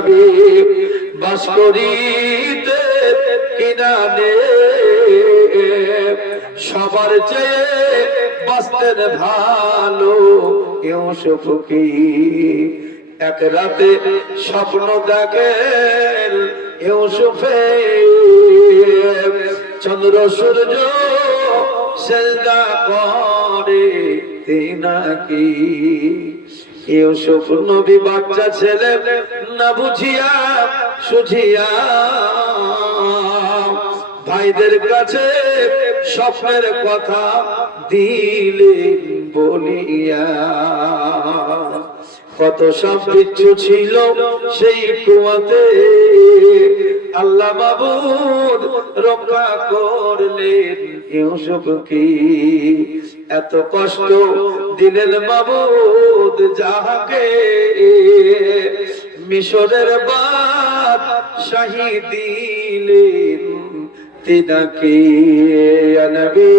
নবী বাস করিতে কিনারে সবার চেয়ে বাঁচতেন ভালো ইউসুফ কি এক রাতে স্বপ্ন দেখেন ইউসুফে চন্দ্র সূর্য সেজদা করে তিনাকি ইউসুফ নবী বাচ্চা ছেলে না বুঝিয়া সুঝিয়া ভাইদের কাছে স্বপ্নের কথা দিলে বলিয়া কত সব কিছু ছিল সেই কুয়াতে আল্লাহ মাবুদ রক্ষা করলেন ইউসুফ কি এত কষ্ট দিলেন মাবুদ যাহাকে মিশরের বাদ শাহী দিলেন তিনাকে নবী